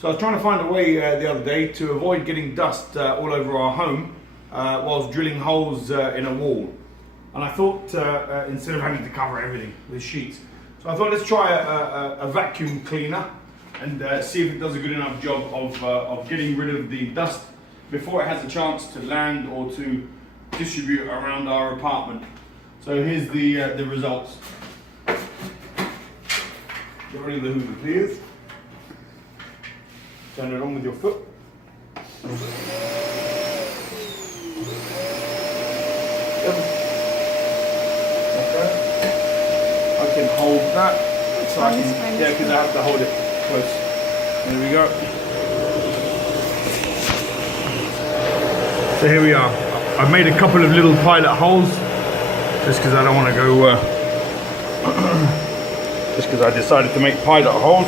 So I was trying to find a way the other day to avoid getting dust all over our home whilst drilling holes in a wall. And I thought instead of having to cover everything with sheets, so I thought let's try a vacuum cleaner and see if it does a good enough job of getting rid of the dust before it has a chance to land or to distribute around our apartment. So here's the results. Get rid of the Hoover, please. Turn it on with your foot. Yep. Okay. I can hold that. So I can, yeah, because I have to hold it close. There we go. So here we are. I've made a couple of little pilot holes just because I don't want to go. Just because I decided to make pilot holes.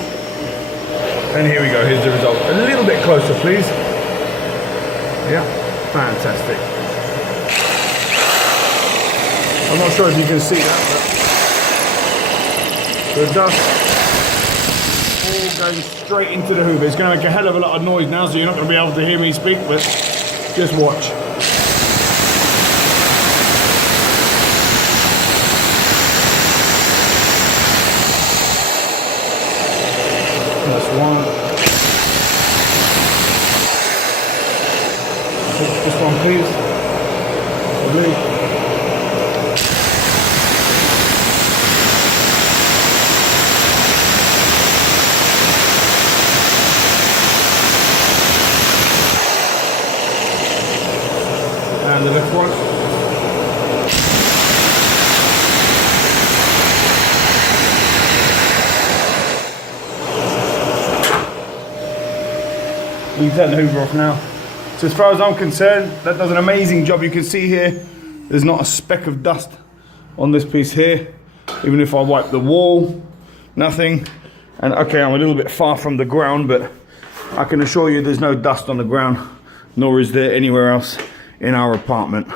And here we go, here's the result. A little bit closer, please. Yeah, fantastic. I'm not sure if you can see that, but the dust all going straight into the Hoover. It's going to make a hell of a lot of noise now, so you're not going to be able to hear me speak, but just watch. That's one. This one, please. Lovely. And the left one. You can turn the Hoover off now. So as far as I'm concerned, that does an amazing job. You can see here, there's not a speck of dust on this piece here. Even if I wipe the wall, nothing. And okay, I'm a little bit far from the ground, but I can assure you there's no dust on the ground, nor is there anywhere else in our apartment.